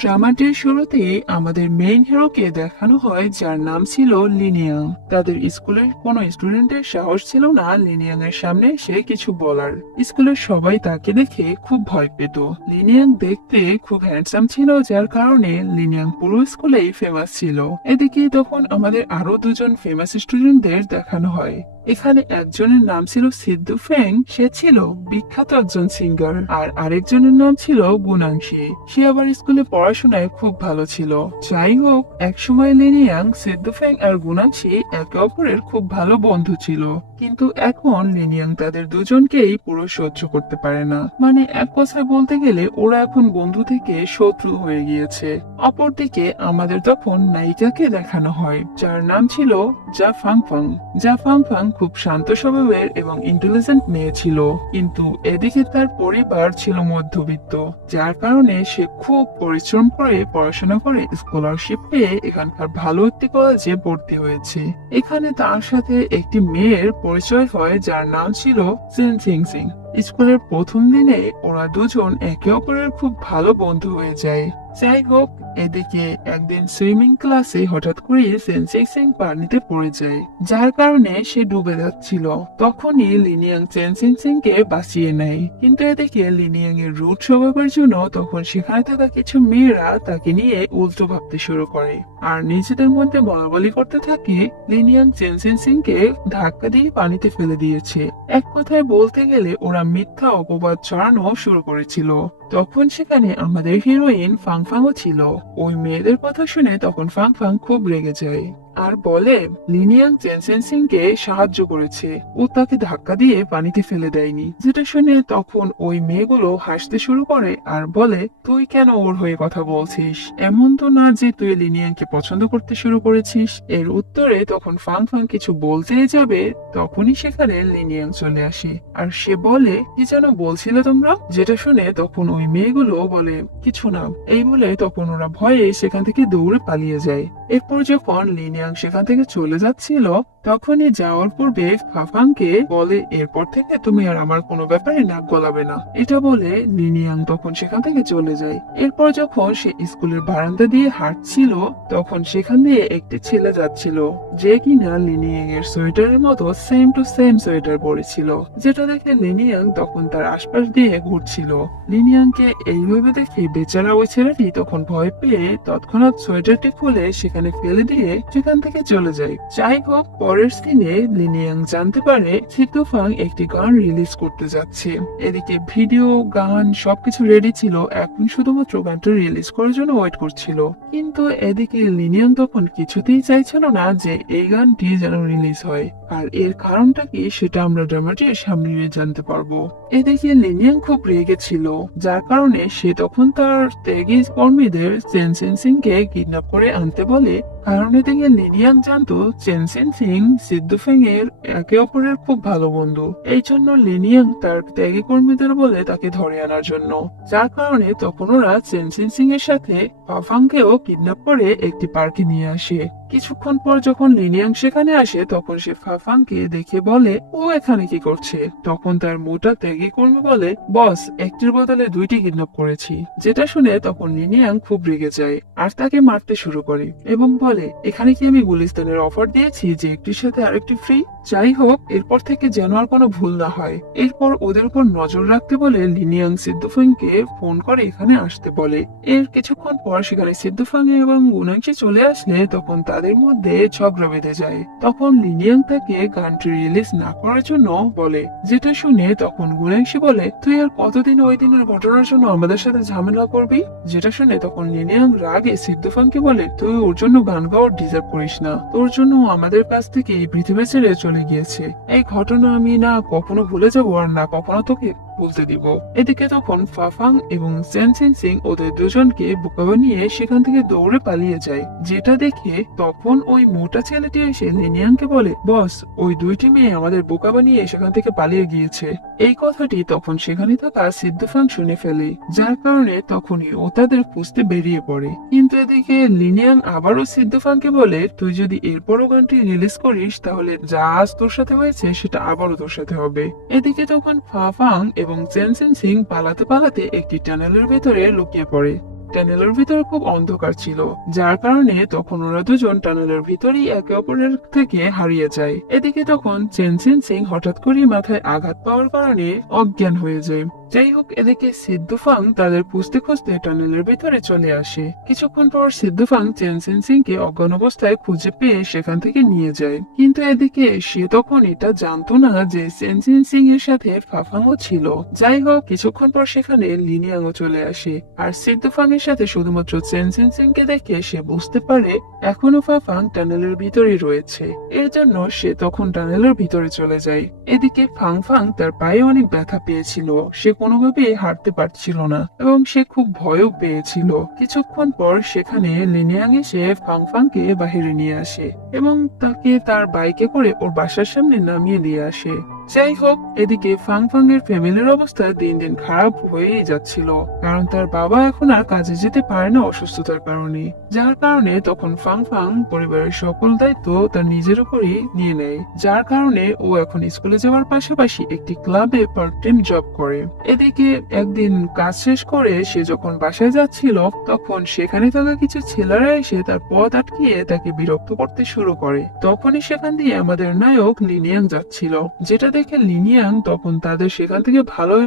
ড্রামাটির শুরুতে আমাদের মেইন হিরোকে দেখানো হয় যার নাম ছিল লিনিয়াং। তাদের স্কুলের কোনো স্টুডেন্টের সাহস ছিল না লিনিয়াং এর সামনে সে কিছু বলার। স্কুলের সবাই তাকে দেখে খুব ভয় পেত। লিনিয়াং দেখতে খুব হ্যান্ডসাম ছিল যার কারণে লিনিয়াং পুরো স্কুলেই ফেমাস ছিল। এদিকে তখন আমাদের আরো দুজন ফেমাস স্টুডেন্টদের দেখানো হয়। এখানে একজনের নাম ছিল সিদ্ধু ফেং, সে ছিল বিখ্যাত একজন সিঙ্গার, আর আরেকজনের নাম ছিল গুনাংশী, সে আবার স্কুলে পড়াশোনায় খুব ভালো ছিল। যাই হোক, একসময় লিনিয়াং, সিদ্ধু ফেং আর গুনাংশী একে অপরের খুব ভালো বন্ধু ছিল, কিন্তু এখন লিনিয়াং তাদের দুজনকেই পুরো সহ্য করতে পারে না। মানে এক কথায় বলতে গেলে ওরা এখন বন্ধু থেকে শত্রু হয়ে গিয়েছে। অপরদিকে আমাদের তখন নায়িকাকে দেখানো হয় যার নাম ছিল জা ফাংফাং। জা ফাংফাং খুব শান্ত স্বভাবের এবং ইন্টেলিজেন্ট মেয়ে ছিল, কিন্তু এদিকে তার পরিবার ছিল মধ্যবিত্ত, যার কারণে সে খুব পরিশ্রম করে পড়াশোনা করে স্কলারশিপ পেয়ে এখানকার ভালো একটি কলেজে ভর্তি হয়েছে। এখানে তার সাথে একটি মেয়ের পরিচয় হয় যার নাম ছিল সিন সিং সিং। স্কুলের প্রথম দিনে ওরা দুজন একে অপরের খুব ভালো বন্ধু হয়ে যায়। যাই হোক, এদিকে একদিন সুইমিং ক্লাসে হঠাৎ করে সেনসেং সিং পানিতে পড়ে যায়, যার কারণে সে ডুবে যাচ্ছিল। তখনই লিনিয়াং সেনসেং সিং কে বাঁচিয়ে নেয়, কিন্তু এদিকে লিনিয়াং এর রুট স্বভাবের জন্য তখন সেখানে থাকা কিছু মেয়েরা তাকে নিয়ে উল্টো ভাবতে শুরু করে আর নিজেদের মধ্যে বলাবলি করতে থাকে লিনিয়াং সেনসেং সিং কে ধাক্কা দিয়ে পানিতে ফেলে দিয়েছে। এক কথায় বলতে গেলে ওরা মিথ্যা অপবাদ ছড়ানো শুরু করেছিল। তখন সেখানে আমাদের হিরোইন ফাংফাংও ছিল। ওই মেয়েদের কথা শুনে তখন ফাংফাং খুব রেগে যায় আর বলে লিনিয়াং চেনসেন সিং কে সাহায্য করেছে, ও তাকে ধাক্কা দিয়ে পানিতে ফেলে দেয়নি। যেটা শুনে তখন ওই মেয়েগুলো হাসতে শুরু করে আর বলে, তুই কেন ওর হয়ে কথা বলছিস? এমন তো না যে তুই লিনিয়াংকে পছন্দ করতে শুরু করেছিস। এর উত্তরে তখন ফাংফাং কিছু বলতে যাবে, তখনই সেখানে লিনিয়াং চলে আসে আর সে বলে, কি যেন বলছিলে তোমরা? যেটা শুনে তখন ওই মেয়েগুলো বলে, কিছু না। এই বলে তখন ওরা ভয়ে সেখান থেকে দৌড়ে পালিয়ে যায়। এরপর যখন লিনিয়াং সেখান থেকে চলে যাচ্ছিল, তখনই যাওয়ার পূর্বে ফাফাংকে বলে, এরপর থেকে তুমি আর আমার কোনো ব্যাপারে নাক গলাবে না। এটা বলে লিনিয়াং তখন সেখান থেকে চলে যায়। এরপর যখন সে স্কুলের বারান্দা দিয়ে হাঁটছিল, তখন সেখান দিয়ে একটি ছেলে যাচ্ছিল যে কিনা লিনিয়াং এর সোয়েটারের মতো সেম টু সেম সোয়েটার পরেছিল, যেটা দেখে লিনিয়াং তখন তার আশপাশ দিয়ে ঘুরছিল। লিনিয়াংকে এইভাবে দেখে বেচারা ওই ছেলেটি তখন ভয় পেয়ে তৎক্ষণাৎ সোয়েটারটি খুলে সেখানে ফেলে দিয়ে সেখান থেকে চলে যায়। যাই হোক, পরের সিনে লিনিয়াং জানতে পারে সিতুফাং একটি গান রিলিজ করতে যাচ্ছে। এদিকে ভিডিও, গান সবকিছু রেডি ছিল, এখন শুধুমাত্র গানটা রিলিজ করার জন্য ওয়েট করছিল। কিন্তু এদিকে লিনিয়াং তখন কিছুতেই চাইছিল না যে এই গানটি যেন রিলিজ হয়, আর এর কারণটা কি সেটা আমরা ড্রামাটির সামনে জানতে পারবো। এদিকে লিনিয়াং খুব রেগে ছিল, যার কারণে সে তখন তার ত্যাগী কর্মীদের চেনসেন সিং কে কিডন্যাপ করে আনতে বলে। কারণ এদিকে লিনিয়াং জানতো চেনসেন সিং সিদ্ধুফেং এর একে অপরের খুব ভালো বন্ধু, এই জন্য লিনিয়াং তার ত্যাগী কর্মীদের বলে তাকে ধরে আনার জন্য। যার কারণে তখন ওরা চেনসেন সিং এর সাথে ফাফাংকেও কিডন্যাপ করে একটি পার্কে নিয়ে আসে। কিছুক্ষণ পর যখন লিনিয়াং সেখানে আসে, তখন সে ফাফাংকে দেখে বলে, ও এখানে কি করছে? তখন তার মোটা ত্যাগী কর্মী বলে, বস, একটির বদলে দুইটি কিডন্যাপ করেছি। যেটা শুনে তখন লিনিয়াং খুব রেগে যায় আর তাকে মারতে শুরু করে এবং বলে, এখানে কি আমি গুলিস্তানের অফার দিয়েছি যে একটির সাথে আরেকটি ফ্রি? যাই হোক, এরপর থেকে যেন আর কোনো ভুল না হয়। এরপর ওদের উপর নজর রাখতে বলে লিনিয়াং সিদ্ধুফাংকে ফোন করে এখানে আসতে বলে। এর কিছুক্ষণ পর সেখানে সিদ্ধুফাং এবং গুনাংশী চলে আসলে তখন তাদের মধ্যে ঝগড়া বেঁধে যায়। তখন লিনিয়াং তাকে গানটি রিলিজ না করার জন্য বলে, যেটা শুনে তখন গুনাংশী বলে, তুই আর কতদিন ওই দিনের ঘটনার জন্য আমাদের সাথে ঝামেলা করবি? যেটা শুনে তখন লিনিয়াং রাগে সিদ্ধুফাংকে বলে, তুই ওর জন্য গান গাওয়ার ডিজার্ভ করিস না, তোর জন্য আমাদের কাছ থেকে এই পৃথিবী ছেড়ে চলে গিয়েছে। এই ঘটনা আমি না কখনো ভুলে যাবো আর না কখনো তোকে বলতে দিব। এদিকে তখন ফাফাং এবং চেনসেন সিং ওদের দুজনকে বোকা বানিয়ে সেখান থেকে দৌড়ে পালিয়ে যায়। যেটা দেখে তখন ওই মোটা ছেলেটি এসে লিনিয়াংকে বলে, বস, ওই দুইটি মেয়ে আমাদের বোকা বানিয়ে সেখান থেকে পালিয়ে গিয়েছে। এই কথাটি তখন সেখানে থাকা সিদ্ধুফাং শুনে ফেলে, যার কারণে তখনই ও তাদের খুঁজতে বেরিয়ে পড়ে। কিন্তু এদিকে লিনিয়াং আবারও সিদ্ধুফাংকে বলে, তুই যদি এরপরও গানটি রিলিজ করিস তাহলে যা আজ তোর সাথে হয়েছে সেটা আবারও তোর সাথে হবে। এদিকে তখন ফাফাং এবং চেনসেন সিং পালাতে পালাতে একটি টানেলের ভেতরে লুকিয়ে পড়ে। টানেলের ভিতরে খুব অন্ধকার ছিল, যার কারণে তখন ওরা দুজন টানেলের ভিতরেই একে অপরের থেকে হারিয়ে যায়। এদিকে তখন চেনসিন সিং হঠাৎ করে মাথায় আঘাত পাওয়ার কারণে অজ্ঞান হয়ে যায়। যাই হোক, এদিকে সিদ্ধুফাং তাদের খুঁজতে খুঁজতে টানেলের ভিতরে চলে আসে। কিছুক্ষণ পর সিদ্ধুফাং চেনসিন সিং কে অজ্ঞান অবস্থায় খুঁজে পেয়ে সেখান থেকে নিয়ে যায়। কিন্তু এদিকে সে তখন এটা জানতো না যে চেনসিন সিং এর সাথে ফাফাংও ছিল। যাই হোক, কিছুক্ষণ পর সেখানে লিনিয়াংও চলে আসে, আর সিদ্ধুফাং এর সাথে শুধুমাত্র চেনসিন সিং কে দেখে সে বুঝতে পারে এখনো ফাফাং টানেলের ভিতরেই রয়েছে। এর জন্য সে তখন টানেলের ভিতরে চলে যায়। এদিকে ফাংফাং তার পায়ে অনেক ব্যথা পেয়েছিল, সে কোনোভাবেই হাঁটতে পারছিল না এবং সে খুব ভয়ও পেয়েছিল। কিছুক্ষণ পর সেখানে লিনিয়াং এসে ফাংফাংকে বাহিরে নিয়ে আসে এবং তাকে তার বাইকে করে ওর বাসার সামনে নামিয়ে দিয়ে আসে। যাই হোক, এদিকে ফাংফাং এর ফ্যামিলির অবস্থা দিন দিন খারাপ হয়েই যাচ্ছিল, কারণ তার বাবা এখন আর কাজে যেতে পারে না অসুস্থতার কারণে। যার কারণে তখন ফাংফাং পরিবারের সকল দায়িত্ব তার নিজের উপরই নিয়ে নেয়, যার কারণে ও এখন স্কুলে যাওয়ার পাশাপাশি একটি ক্লাবে পার্ট টাইম জব করে। এদিকে একদিন কাজ শেষ করে সে যখন বাসায় যাচ্ছিল, তখন সেখানে থাকা কিছু ছেলেরা এসে তার পথ আটকিয়ে তাকে বিরক্ত করতে শুরু করে। তখনই সেখান দিয়ে আমাদের নায়ক লিনিয়াং যাচ্ছিল, যেটা দেখে লিনিয়াং তখন তাদের সেখান থেকে ভালোই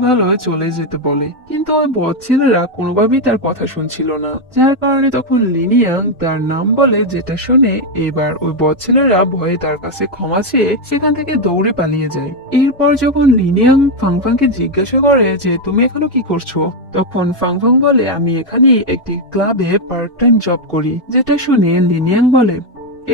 চলে যেতে বলে, কিন্তু ওই বদ ছেলেরা কোনোভাবেই তার কথা শুনছিল না। যার কারণে তখন লিনিয়াং তার নাম বলে, যেটা শুনে এবার ওই বদ ছেলেরা ভয়ে তার কাছে ক্ষমা চেয়ে সেখান থেকে দৌড়ে পালিয়ে যায়। এরপর যখন লিনিয়াং ফাংফাংকে জিজ্ঞাসা করে যে তুমি এখনো কি করছো, তখন ফাংফাং বলে আমি এখানে একটি ক্লাবে পার্ট টাইম জব করি। যেটা শুনে লিনিয়াং বলে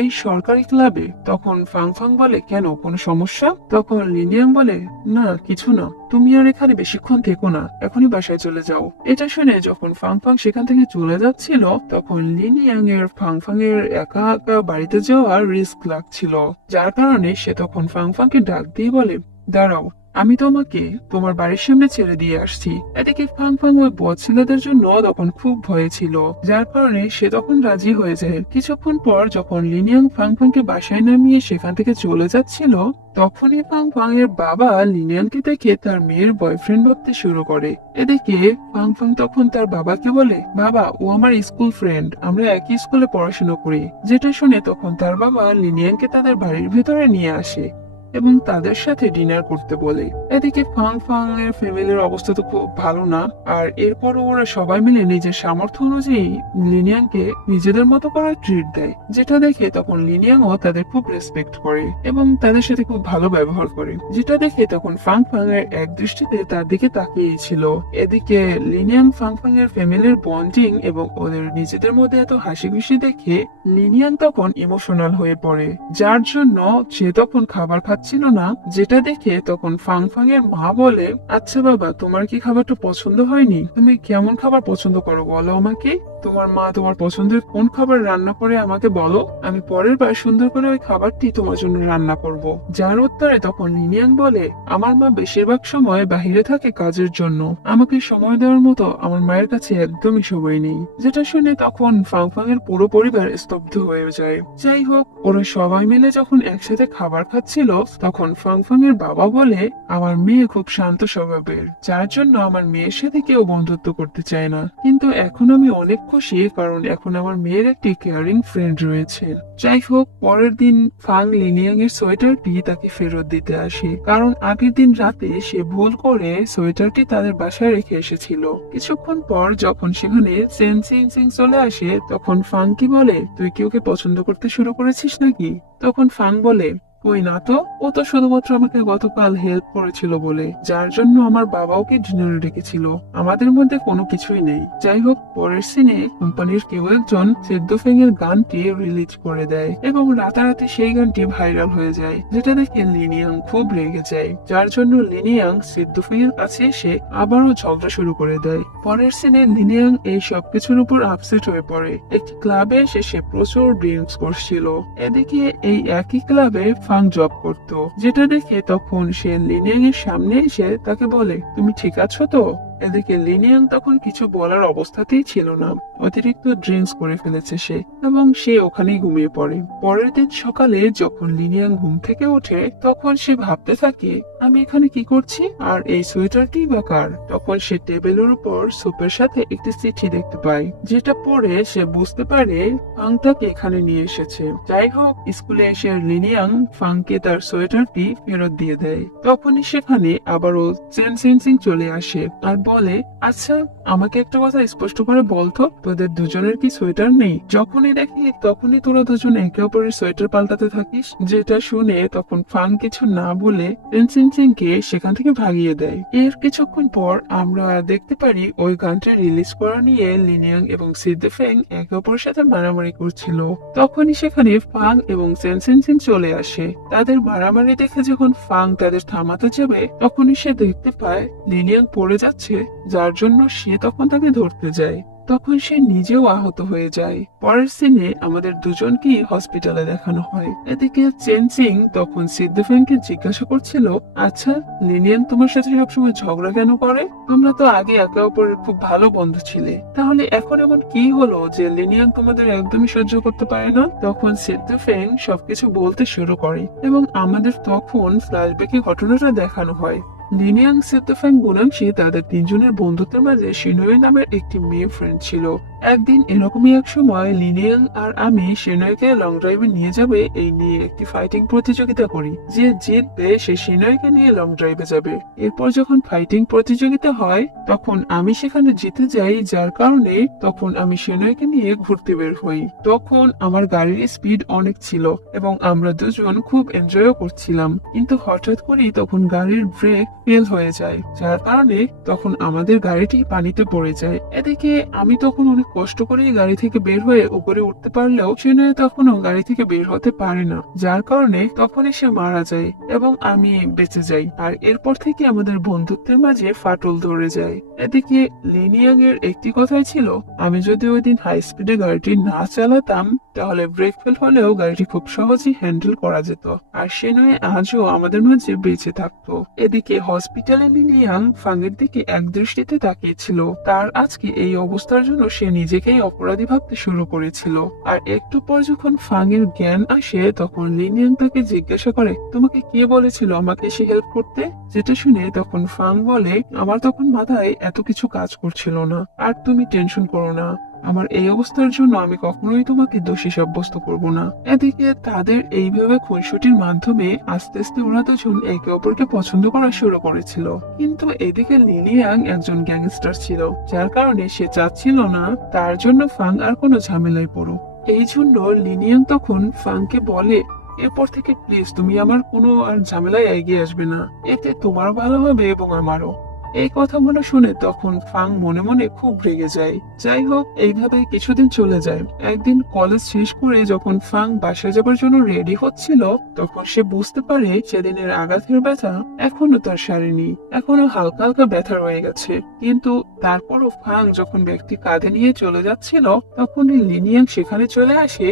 এই সরকারি ক্লাবে? তখন ফাংফাং বলে কেন, কোনো সমস্যা? তখন লিনিয়াং বলে না কিছু না, তুমি আর এখানে বেশিক্ষণ থেকো না, এখনই বাসায় চলে যাও। এটা শুনে যখন ফাংফাং সেখান থেকে চলে যাচ্ছিল, তখন লিনিয়াং এর ফাংফাং এর একা একা বাড়িতে যাওয়ার রিস্ক লাগছিল, যার কারণে সে তখন ফাংফাংকে ডাক দিয়ে বলে দাঁড়াও, আমি তোমাকে তোমার বাড়ির সামনে ছেড়ে দিয়ে আসছি। এদিকে ফাংফাং ওই বদ ছেলেদের জন্য তখন খুব ভয়ে ছিল, যার কারণে সে তখন রাজি হয়ে যায়। কিছুক্ষণ পর যখন লিনিয়াং ফাংফাংকে বাসায় নামিয়ে সেখান থেকে চলে যাচ্ছিল, তখনই ফাংফাং এর বাবা লিনিয়াংকে দেখে তার মেয়ের বয়ফ্রেন্ড ভাবতে শুরু করে। এদিকে ফাংফাং তখন তার বাবাকে বলে বাবা, ও আমার স্কুল ফ্রেন্ড, আমরা একই স্কুলে পড়াশোনা করি। যেটা শুনে তখন তার বাবা লিনিয়াংকে তাদের বাড়ির ভেতরে নিয়ে আসে এবং তাদের সাথে ডিনার করতে বলে। এদিকে ফাংফাং এর ফ্যামিলির অবস্থা তো খুব ভালো না, আর এরপর ওরা সবাই মিলে নিজের সামর্থ্য অনুযায়ী লিনিয়াংকে নিজেদের মতো করে ট্রিট দেয়, যেটা দেখে তখন লিনিয়াংও তাদের খুব রেসপেক্ট করে এবং তাদের সাথে খুব ভালো ব্যবহার করে। যেটা দেখে তখন ফাংফাং এর এক দৃষ্টিতে তার দিকে তাকিয়েছিল। এদিকে লিনিয়াং ফাংফাং এর ফ্যামিলির বন্ডিং এবং ওদের নিজেদের মধ্যে এত হাসি খুশি দেখে লিনিয়াং তখন ইমোশনাল হয়ে পড়ে, যার জন্য সে তখন খাবার ছিল না। যেটা দেখে তখন ফাংফাং এর মা বলে আচ্ছা বাবা, তোমার কি খাবারটা পছন্দ হয়নি? তুমি কেমন খাবার পছন্দ করো বলো আমাকে। তোমার মা তোমার পছন্দের কোন খাবার রান্না করে আমাকে বলো, আমি পরের বার সুন্দর করে ওই খাবারটি তোমার জন্য রান্না করব। যার উত্তরে তখন লিনিয়াং বলে আমার মা বেশিরভাগ সময় বাহিরে থাকে কাজের জন্য, আমাকে সময় দেওয়ার মতো আমার মায়ের কাছে একদমই সময় নেই। যেটা শুনে তখন ফাংফাং এর পুরো পরিবার স্তব্ধ হয়ে যায়। যাই হোক, ওরা সবাই মিলে যখন একসাথে খাবার খাচ্ছিল, তখন ফাংফাং এর বাবা বলে আমার মেয়ে খুব শান্ত স্বভাবের, যার জন্য আমার মেয়ের সাথে কেউ বন্ধুত্ব করতে চায় না, কিন্তু এখন আমি অনেক খুশি কারণ এখন আমার মেয়ের একটি কেয়ারিং ফ্রেন্ড রয়েছে। যাই হোক, পরের দিন ফাং লিনিয়াং এর সোয়েটারটি তাকে ফেরত দিতে আসে, কারণ আগের দিন রাতে সে ভুল করে সোয়েটারটি তাদের বাসায় রেখে এসেছিল। কিছুক্ষণ পর যখন সেখানে চেনসিন সিং চলে আসে, তখন ফাং কি বলে তুই কি ওকে পছন্দ করতে শুরু করেছিস নাকি? তখন ফাং বলে ওই না তো, ও তো শুধুমাত্র আমাকে গতকাল হেল্প করেছিল বলে, যার জন্য আমার বাবা ওকে ডিনারে ডেকেছিল, আমাদের মধ্যে কোনো কিছুই নেই। যাই হোক, পরের সিনে কোম্পানির কেউ একজন সেদ্দোফেং এর গানটি রিলিজ করে দেয় এবং রাতারাতি সেই গানটি ভাইরাল হয়ে যায়, যেটা দেখে লিনিয়াং খুব রেগে যায়, যার জন্য লিনিয়াং সেদ্দোফেং এর কাছে এসে আবারও ঝগড়া শুরু করে দেয়। পরের সিনে লিনিয়াং এই সবকিছুর উপর আপসেট হয়ে পড়ে। একটি ক্লাবে এসে সে প্রচুর ড্রিঙ্কস করছিল। এদিকে এই একই ক্লাবে ফাং জব করত, যেটা দেখে তখন সে লিনিয়াং এর সামনে এসে তাকে বলে তুমি ঠিক আছো তো? এদিকে লিনিয়াং তখন কিছু বলার অবস্থাতেই ছিল না। অতিরিক্ত ড্রিঙ্কস করে ফেলেছে সে, এবং সে ওখানেই ঘুমিয়ে পড়ে। পরের দিন সকালে যখন লিনিয়াং ঘুম থেকে ওঠে তখন সে ভাবতে থাকে, আমি এখানে কি করছি, আর এই সোয়েটারটি বা কার। তখন সে টেবিলের উপর সুপের সাথে একটি চিঠি দেখতে পায়, যেটা পড়ে সে বুঝতে পারে ফাং তাকে এখানে নিয়ে এসেছে। যাই হোক, স্কুলে এসে লিনিয়াং ফাংকে তার সোয়েটারটি ফেরত দিয়ে দেয়। তখনই সেখানে আবারও চেন সেন্সিং চলে আসে আর বলে, আচ্ছা আমাকে একটা কথা স্পষ্ট করে বলতো, তোদের দুজনের কি সোয়েটার নেই? যখনই দেখি তখনই তোরা দুজন একে অপরের সোয়েটার পাল্টাতে থাকিস। যেটা শুনে তখন ফাং কিছু না বলে চেন সেন্সিং কে সেখান থেকে ভাগিয়ে দেয়। এর কিছুক্ষণ পর আমরা দেখতে পারি ওই গানটা রিলিজ করা নিয়ে লিনিয়াং এবং সিদ্দেফেং একে অপরের সাথে মারামারি করছিল। তখনই সেখানে ফাং এবং চেন সেন্সিং চলে আসে। তাদের মারামারি দেখে যখন ফাং তাদের থামাতে যাবে তখনই সে দেখতে পায় লিনিয়াং পড়ে যাচ্ছে, যার জন্য সে তখন তাকে ধরতে যায়। তখন সে নিজেও আহত হয়ে যায়। পরের সিনে আমাদের দুজনকে হসপিটালে দেখানো হয়। এদিকে চেনসিং তখন সিদ্দেফেংকে জিজ্ঞাসা করছিল, আচ্ছা লিনিয়ান তোমার সাথে সবসময় ঝগড়া কেন করে? তোমরা তো আগে একে অপরের খুব ভালো বন্ধু ছিলে, তাহলে এখন এমন কি হলো যে লিনিয়ান তোমাদের একদমই সহ্য করতে পারে না? তখন সিদ্দেফেং সবকিছু বলতে শুরু করে এবং আমাদের তখন ফ্ল্যাশব্যাকে ঘটনাটা দেখানো হয়। লিনিয়াং, সিদ্দেফেং, গুনাংশি তাদের তিনজনের বন্ধুত্বের মাঝে শিনোয়ে নামের একটি মেয়ে ফ্রেন্ড ছিল। একদিন এরকমই এক সময় লিনিয়াং আর আমি শিনোয়কে লং ড্রাইভে নিয়ে যাবে এই নিয়ে একটি ফাইটিং প্রতিযোগিতা করি। যে জিতবে সে শিনোয়কে নিয়ে লং ড্রাইভে যাবে। এরপর যখন ফাইটিং প্রতিযোগিতা হয় তখন আমি সেখানে জিতে যাই, যার কারণে তখন আমি শিনোয়কে নিয়ে ঘুরতে বের হই। তখন আমার গাড়ির স্পিড অনেক ছিল এবং আমরা দুজন খুব এনজয়ও করছিলাম, কিন্তু হঠাৎ করেই তখন গাড়ির ব্রেক ফেল হয়ে যায়, যার কারণে তখন আমাদের গাড়িটি পানিতে পড়ে যায়। এদিকে আমি তখন অনেক কষ্ট করে গাড়ি থেকে বের হয়ে উপরে উঠতে পারলেও শিনোয় তখনও গাড়ি থেকে বের হতে পারে না, যার কারণে তখনই সে মারা যায় এবং আমি বেঁচে যাই। আর এরপর থেকে আমাদের বন্ধুত্বের মাঝে ফাটল ধরে যায়। এদিকে লিনিয়াং এর একটি কথাই ছিল, আমি যদি ওই দিন হাই স্পিডে গাড়িটি না চালাতাম তাহলে ব্রেক ফেল হলেও গাড়িটি খুব সহজেই হ্যান্ডেল করা যেত, আর শিনোয় আজও আমাদের মাঝে বেঁচে থাকতো। এদিকে হসপিটালে লিনিয়াং ফাংয়ের দিকে এক দৃষ্টিতে তাকিয়েছিল। তার আজকে এই অবস্থার জন্য সে নিজেকেই অপরাধী ভাবতে শুরু করেছিল। আর একটু পর যখন ফাংয়ের জ্ঞান আসে তখন লিনিয়াং তাকে জিজ্ঞাসা করে, তোমাকে কে বলেছিল আমাকে এসে হেল্প করতে? যেটা শুনে তখন ফাং বলে, আমার তখন মাথায় এত কিছু কাজ করছিল না, আর তুমি টেনশন করো না, আমার এই অবস্থার জন্য আমি কখনোই তোমাকে দোষী সাব্যস্ত করব না। এদিকে তাদের এইভাবে খুনসুটির মাধ্যমে আস্তে আস্তে ওরা দুজন একে অপরকে পছন্দ করা শুরু করেছিল। কিন্তু এদিকে লিনিয়াং একজন গ্যাংস্টার ছিল, যার কারণে সে চাচ্ছিল না তার জন্য ফাং আর কোনো ঝামেলায় পড়ুক। এই জন্য লিনিয়াং তখন ফাংকে বলে, এরপর থেকে প্লিজ তুমি আমার কোনো আর ঝামেলায় এগিয়ে আসবে না, এতে তোমার ভালো হবে এবং আমারও। এই কথাগুলো শুনে তখন ফাং মনে মনে খুব রেগে যায়। যাই হোক, এইভাবে কিছুদিন চলে যায়। একদিন কলেজ শেষ করে যখন ফাং বাসায় যাবার জন্য রেডি হচ্ছিল তখন সে বুঝতে পারে সেদিনের আঘাতের ব্যথা এখনো তার সারেনি, এখনো হালকা হালকা ব্যথা রয়ে গেছে। কিন্তু তারপরও ফাং যখন ব্যক্তি কাঁধে নিয়ে চলে যাচ্ছিল তখনই লিনিয়াং সেখানে চলে আসে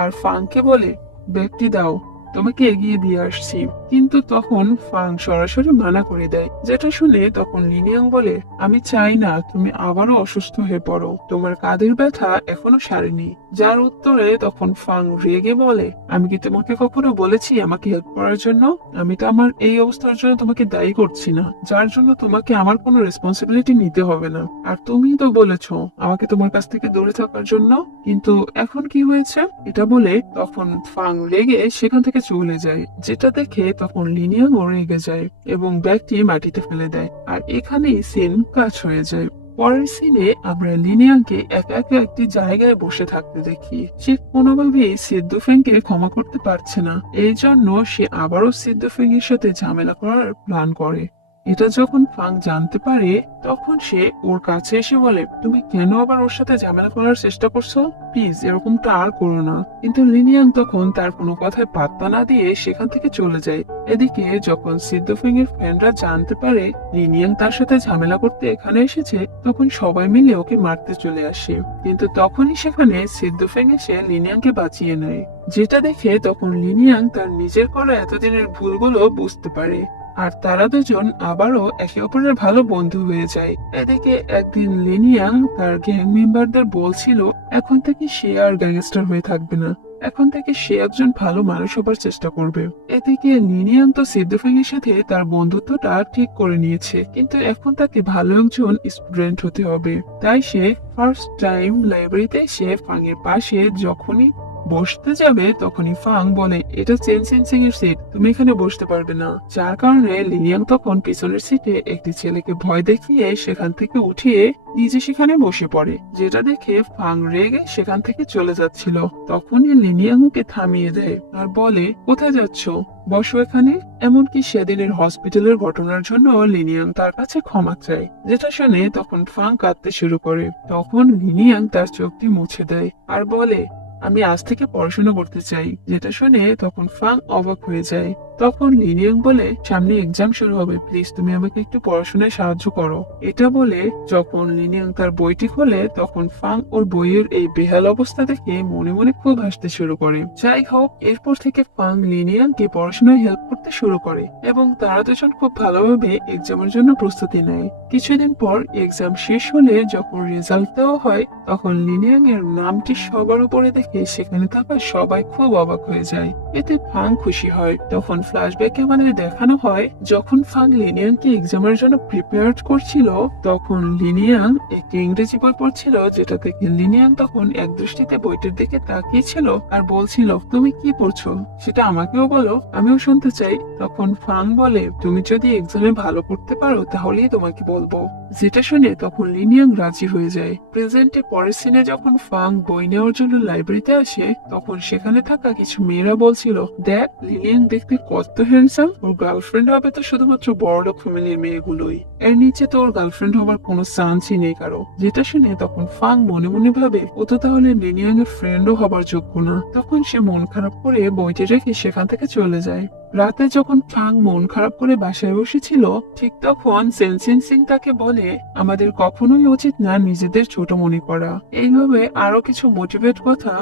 আর ফাংকে বলে, ব্যক্তি দাও, তোমাকে এগিয়ে দিয়ে আসছি। কিন্তু তখন ফাং সরাসরি মানা করে দেয়, যেটা শুনে তখন লিনিয়াং বলে, আমি চাই না তুমি আবারও অসুস্থ হয়ে পড়ো, তোমার কাঁধের ব্যথা এখনো সারেনি। যার উত্তরে তখন ফাং রেগে বলে, আমি কি তোমাকে কখনো বলেছি আমাকে হেল্প করার জন্য? আমি তো আমার এই অবস্থার জন্য তোমাকে দায়ী করছি না, যার জন্য তোমাকে আমার কোনো রেসপন্সিবিলিটি নিতে হবে না। আর তুমি তো বলেছো আমাকে তোমার কাছ থেকে দূরে থাকার জন্য, কিন্তু এখন কি হয়েছে? এটা বলে তখন ফাং রেগে সেখান থেকে চলে যায়, যেটা দেখে তখন লিনিয়াং রেগে যায় এবং ব্যাগটি মাটিতে ফেলে দেয়। আর এখানেই সিন কাজ হয়ে যায়। পরের সিনে আমরা লিনিয়াংকে একা একা একটি জায়গায় বসে থাকতে দেখি। সে কোনোভাবেই সিদ্দুফেংকে ক্ষমা করতে পারছে না, এই জন্য সে আবারও সিদ্দুফেং এর সাথে ঝামেলা করার প্ল্যান করে। এটা যখন ফাং জানতে পারে তখন সে ওর কাছে এসে বলে, তুমি কেন আবার ওর সাথে ঝামেলা করার চেষ্টা করছো? প্লিজ এরকমটা আর করো না। কিন্তু লিনিয়াং তখন তার কোনো কথায় পাত্তা না দিয়ে সেখান থেকে চলে যায়। এদিকে যখন সিদ্দুফেং এর ফ্রেন্ডরা জানতে পারে লিনিয়াং তার সাথে ঝামেলা করতে এখানে এসেছে তখন সবাই মিলে ওকে মারতে চলে আসে। কিন্তু তখনই সেখানে সিদ্দুফেং এসে লিনিয়াংকে বাঁচিয়ে নেয়, যেটা দেখে তখন লিনিয়াং তার নিজের করা এতদিনের ভুলগুলো বুঝতে পারে। আর তারা দুজন আবারও একে অপরের ভালো বন্ধু হয়ে যায়। এদিকে একদিন লিনিয়াং তার গ্যাং মেম্বারদের বলছিল এখন থেকে সে আর গ্যাংস্টার হয়ে থাকবে না, এখন থেকে সে একজন ভালো মানুষ হবার চেষ্টা করবে। এদিকে লিনিয়াং তো সিদ্ধফেং এর সাথে তার বন্ধুত্বটা ঠিক করে নিয়েছে, কিন্তু এখন তাকে ভালো একজন স্টুডেন্ট হতে হবে। তাই সে ফার্স্ট টাইম লাইব্রেরিতে সে ফাংয়ের পাশে যখনই বসতে যাবে তখনই ফাং বলে এটা চেন সিং এর সিট, তুমি এখানে বসতে পারবে না। যার কারণে লিনিয়াং তখন পিছনের সিটে একটি ছেলেকে ভয় দেখিয়ে সেখান থেকে উঠিয়ে নিজে সেখানে বসে পড়ে, যেটা দেখে ফাং রেগে সেখান থেকে চলে যাচ্ছিল। তখনই লিনিয়াং ওকে থামিয়ে দেয় আর বলে কোথায় যাচ্ছ, বসো এখানে। এমনকি সেদিনের হসপিটালের ঘটনার জন্য লিনিয়াং তার কাছে ক্ষমা চায়, যেটা শুনে তখন ফাং কাঁদতে শুরু করে। তখন লিনিয়াং তার চোখটি মুছে দেয় আর বলে আমি আজ থেকে পড়াশোনা করতে চাই, যেটা শুনে তখন ফাং অবাক হয়ে যায়। তখন লিনিয়াং বলে সামনে এক্সাম শুরু হবে, প্লিজ তুমি আমাকে একটু পড়াশোনায় সাহায্য করো। এটা বলে যখন লিনিয়াং তার বইটি খোলে তখন ফাং ওর বইয়ের এই বেহাল অবস্থা দেখে মনে মনে খুব হাসতে শুরু করে। যাই হোক, এরপর থেকে ফাং লিনিয়াংকে পড়াশোনায় হেল্প করতে শুরু করে এবং তারা দুজন খুব ভালোভাবে এক্সামের জন্য প্রস্তুতি নেয়। কিছুদিন পর এক্সাম শেষ হলে যখন রেজাল্ট দেওয়া হয় তখন লিনিয়াং এর নামটি সবার উপরে দেখে সেখানে থাকা সবাই খুব অবাক হয়ে যায়। এতে ফাং খুশি হয়। তখন ফ্ল্যাশব্যাকে আমাদের দেখানো হয় যখন ফাং লিনিয়াংকে এক্সামের জন্য প্রিপেয়ার করছিল তখন লিনিয়াং একটি ইংরেজি বই পড়ছিল, যেটা থেকে লিনিয়াং তখন এক দৃষ্টিতে বইটির দিকে তাকিয়েছিল আর বলছিল তুমি কি পড়ছো সেটা আমাকেও বলো, আমিও শুনতে চাই। তখন ফাং বলে তুমি যদি এক্সামে ভালো করতে পারো তাহলেই তোমাকে বলবো, যেটা শুনে তখন লিনিয়াং রাজি হয়ে যায়। প্রেজেন্টে পরের সিনে যখন ফাং বই নেওয়ার জন্য লাইব্রেরিতে আসে তখন সেখানে থাকা কিছু মেয়েরা বলছিল দেখ লিনিয়াং দেখতে কত হ্যান্ডসাম, ওর গার্লফ্রেন্ড হবে তো শুধুমাত্র বড়লোক ফ্যামিলির মেয়েগুলোই, এর নিচে তো ওর গার্লফ্রেন্ড হবার কোনো চান্সই নেই কারো। যেটা শুনে তখন ফাং মনে মনে ভাবে ও তো তাহলে লিনিয়াং এর ফ্রেন্ডও হবার যোগ্য না। তখন সে মন খারাপ করে বইটি রেখে সেখান থেকে চলে যায়। রাতে যখন ফাং মন খারাপ করে বাসায় বসেছিল ঠিক তখন সেনসিন সিং তাকে বলে আমাদের কখনোই উচিত না নিজেদের ছোট মনে করা। এইভাবে আরো কিছু মোটিভেট কথা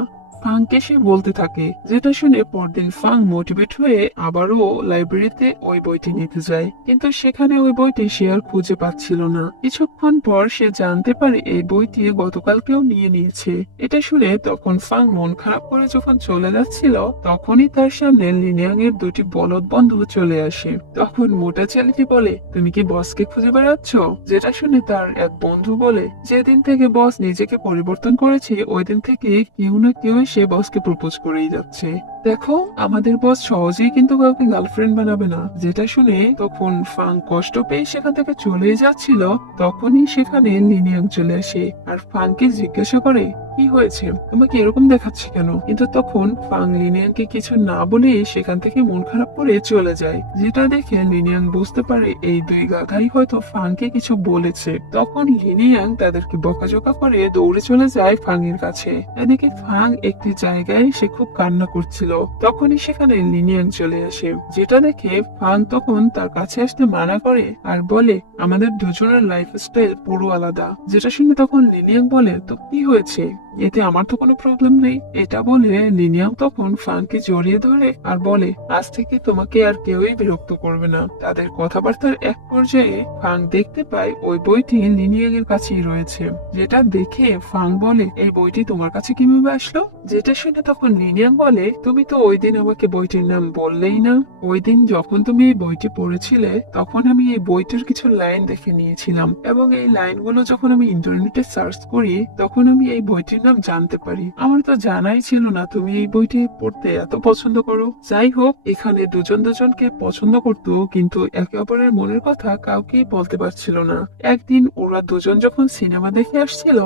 ফাংকে সে বলতে থাকে, যেটা শুনে পরদিন ফাং মোটিভেট হয়ে আবারও লাইব্রেরিতে ওই বইটি নিতে যায়, কিন্তু সেখানে ওই বইটি সে আর খুঁজে পাচ্ছিল না। কিছুক্ষণ পর সে জানতে পারে এই বইটি গতকালকেও নিয়ে নিয়েছে। এটা শুনে তখন ফাং মন খারাপ করে যখন চলে যাচ্ছিল তখনই তার সামনে লিনিয়াং এর দুটি বলদ বন্ধু চলে আসে। তখন মোটা ছেলেটি বলে তুমি কি বসকে খুঁজে বেড়াচ্ছ? যেটা শুনে তার এক বন্ধু বলে যেদিন থেকে বস নিজেকে পরিবর্তন করেছে ওই দিন থেকে কেউ না কেউ সে বসকে প্রপোজ করেই যাচ্ছে। দেখো আমাদের বস সহজেই কিন্তু কাউকে গার্লফ্রেন্ড বানাবে না। যেটা শুনে তখন ফাং কষ্ট পেয়ে সেখান থেকে চলে যাচ্ছিল তখনই সেখানে লিনিয়াং চলে আসে আর ফাংকে জিজ্ঞাসা করে কি হয়েছে, তোমাকে এরকম দেখাচ্ছে কেন? কিন্তু তখন ফাং লিনিয়াংকে কিছু না বলে সেখান থেকে মন খারাপ করে চলে যায়। যেটা দেখে লিনিয়াং বুঝতে পারে এই দুই গাধাই হয়তো ফাংকে কিছু বলেছে। তখন লিনিয়াং তাদেরকে বকাঝকা করে দৌড়ে চলে যায় ফাং এর কাছে। এদিকে ফাং একটি জায়গায় সে খুব কান্না করছিল, তখনই সেখানে লিনিয়াং চলে আসে। যেটা দেখে ফাং তখন তার কাছে আসতে মানা করে আর বলে আমাদের দুজনের লাইফস্টাইল পুরো আলাদা। যেটা শুনে তখন লিনিয়াং বলে তো কি হয়েছে, এতে আমার তো কোনো প্রবলেম নেই। এটা বলে লিনিয়াং তখন ফাংকে জড়িয়ে ধরে আর বলে আজ থেকে তোমাকে আর কেউই বিরক্ত করবে না। তাদের কথাবার্তার এক পর্যায়ে ফাং দেখতে পায় ওই বইটি লিনিয়াং এর কাছেই রয়েছে। যেটা দেখে ফাং বলে এই বইটি তোমার কাছে কিভাবে আসলো? যেটা শুনে তখন লিনিয়াং বলে তুমি তো ওই দিন আমাকে বইটির নাম বললেই না। ওই দিন যখন তুমি এই বইটি পড়েছিলে তখন আমি এই বইটির কিছু লাইন দেখে নিয়েছিলাম এবং এই লাইনগুলো যখন আমি ইন্টারনেটে সার্চ করি তখন আমি এই বইটির নাম জানতে পারি। আমার তো জানাই ছিল না তুমি এই বইটি পড়তে এত পছন্দ করো। যাই হোক, এখানে দুজন দুজনকে পছন্দ করতো কিন্তু একে অপরের মনের কথা কাউকেই বলতে পারছিল না। একদিন ওরা দুজন যখন সিনেমা দেখে আসছিল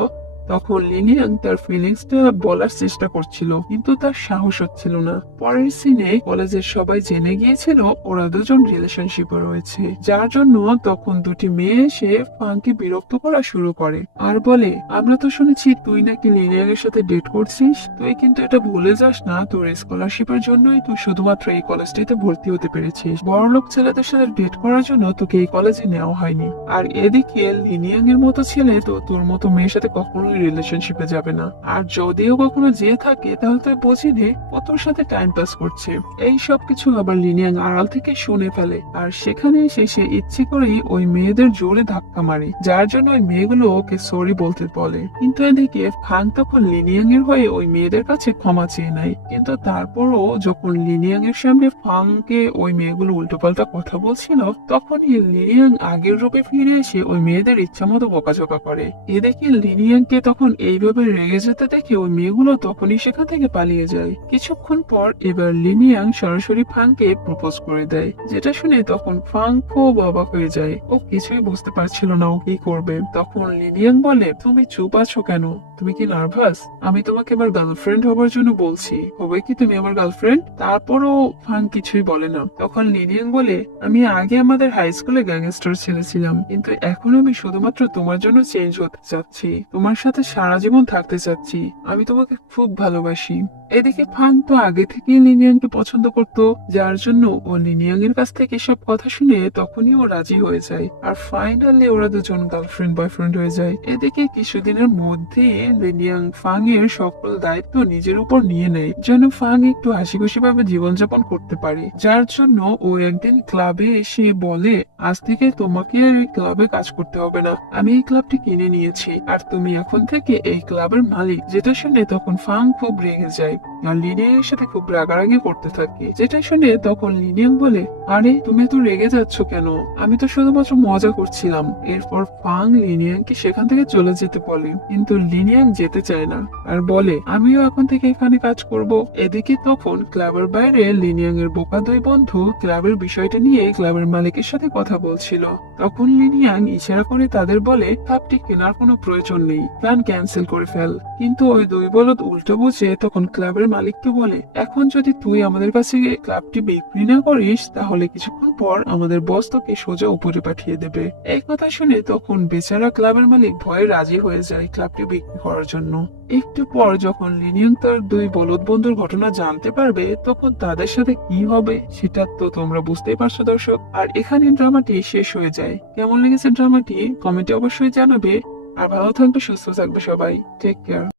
তখন লিনিয়াং তার ফিলিংসটা বলার চেষ্টা করছিল কিন্তু তার সাহস হচ্ছিল না। পরের সিনে কলেজের সবাই জেনে গিয়েছিল ওরা দুজন রিলেশনশিপে রয়েছে, যার জন্য তখন দুটি মেয়ে এসে ফাংকে বিরক্ত করা শুরু করে আর বলে আমরা তো শুনেছি তুই নাকি লিনিয়াং এর সাথে ডেট করছিস, তুই কিন্তু এটা ভুলে যাস না তোর স্কলারশিপের জন্যই তুই শুধুমাত্র এই কলেজটিতে ভর্তি হতে পেরেছিস। বড়লোক ছেলেদের সাথে ডেট করার জন্য তোকে এই কলেজে নেওয়া হয়নি। আর এদিকে লিনিয়াং এর মতো ছেলে তো তোর মতো মেয়ের সাথে কখনোই কখনোই রিলেশনশিপে যাবে না। আর যদিও কখনো যেয়ে থাকে তাহলে তো বুঝিনি ও তোর সাথে টাইম পাস করছে। এই সব কিছু আবার লিনিয়াং আড়াল থেকে শুনে ফেলে, আর সেখানে এসে সে ইচ্ছে করেই ওই মেয়েদের জোরে ধাক্কা মারে, যার জন্য ওই মেয়েগুলো ওকে সরি বলতে বলে। কিন্তু এদিকে ফাং তখন লিনিয়াং এর হয়ে ওই মেয়েদের কাছে ক্ষমা চেয়ে নেয়। কিন্তু তারপরও যখন লিনিয়াং এর সামনে ফাংকে ওই মেয়েগুলো উল্টোপাল্টা কথা বলছিল, তখনই লিনিয়াং আগের রূপে ফিরে এসে ওই মেয়েদের ইচ্ছা মতো বকাঝকা করে। এ দেখে লিনিয়াংকে তখন এইভাবে রেগে যেতে দেখে ওই মেয়েগুলো তখনই সেখান থেকে পালিয়ে যায়। কিছুক্ষণ পর এবার লিনিয়াং সরাসরি ফাংকে প্রপোজ করে দেয়, যেটা শুনে তখন ফাং খুব অবাক হয়ে যায়। ও কিছুই বুঝতে পারছিল না ও কি করবে। তখন লিনিয়াং বলে, তুমি চুপ আছো কেন? তুমি কি নার্ভাস? আমি তোমাকে এবার গার্লফ্রেন্ড হবার জন্য বলছি, হবে কি তুমি আমার গার্লফ্রেন্ড? তারপরও ফাং কিছুই বলে না। তখন লিনিয়াং বলে, আমি আগে আমাদের হাই স্কুলে গ্যাংস্টার ছেলে ছিলাম, কিন্তু এখন আমি শুধুমাত্র তোমার জন্য চেঞ্জ হতে চাচ্ছি, তোমার সাথে সারা জীবন থাকতে চাচ্ছি, আমি তোমাকে খুব ভালোবাসি। এদিকে ফাং তো আগে থেকেই লিনিয়াংকে পছন্দ করত, যার জন্য ও লিনিয়াং এর কাছ থেকে সব কথা শুনে তখনই ও রাজি হয়ে যায়। আর ফাইনালি ওরা দুজন গার্লফ্রেন্ড বয়ফ্রেন্ড হয়ে যায়। এদিকে কিছুদিনের মধ্যে লিনিয়াং ফাং এর সকল দায়িত্ব নিজের উপর নিয়ে নেয়, যেন ফাং একটু হাসি খুশি ভাবে জীবনযাপন করতে পারে। যার জন্য ও একদিন ক্লাবে এসে বলে, আজ থেকে তোমাকে আর এই ক্লাবে কাজ করতে হবে না, আমি এই ক্লাবটি কিনে নিয়েছি আর তুমি এখন থেকে এই ক্লাবের মালিক। যেটা শুনে তখন ফাং খুব রেগে যায় আর লিনিয়াং এর সাথে খুব রাগারাগি করতে থাকে। যেটা শুনে তখন লিনিয়াং বলে, আরে তুমি তো রেগে যাচ্ছ কেন? আমি তো শুধুমাত্র মজা করছিলাম। এরপর ফাং লিনিয়াংকে সেখান থেকে চলে যেতে বলে, কিন্তু লিনিয়াং যেতে চায় না আর বলে, আমিও এখন থেকে এখানে কাজ করব। এদিকে তখন ক্লাবের বাইরে লিনিয়াং এর বোকা দুই বন্ধু ক্লাবের বিষয়টা নিয়ে ক্লাবের মালিকের সাথে কথা বলছিল। তখন লিনিয়াং ইশারা করে তাদের বলে, ক্লাবটি কেনার কোনো প্রয়োজন নেই, প্ল্যান ক্যান্সেল করে ফেল। কিন্তু ওই দুই বলদ উল্টো বুঝে তখন ক্লাবের মালিককে বলে, এখন যদি তুই আমাদের কাছে ক্লাবটি বিক্রি না করিস তাহলে কিছুক্ষণ পর আমাদের বস তোকে সোজা উপরে পাঠিয়ে দেবে। এই কথা শুনে তখন বেচারা ক্লাবের মালিক ভয়ে রাজি হয়ে যায় ক্লাবটি বিক্রি করার জন্য। একটু পর যখন লিনিয়াং তার দুই বলদ বন্ধুর ঘটনা জানতে পারবে, তখন তাদের সাথে কি হবে সেটা তো তোমরা বুঝতেই পারছো দর্শক। আর এখানে ড্রামাটি শেষ হয়ে যায়। কেমন লেগেছে ড্রামাটি কমেন্টে অবশ্যই জানাবে। আর ভালো থাকবে, সুস্থ থাকবে সবাই। Take care.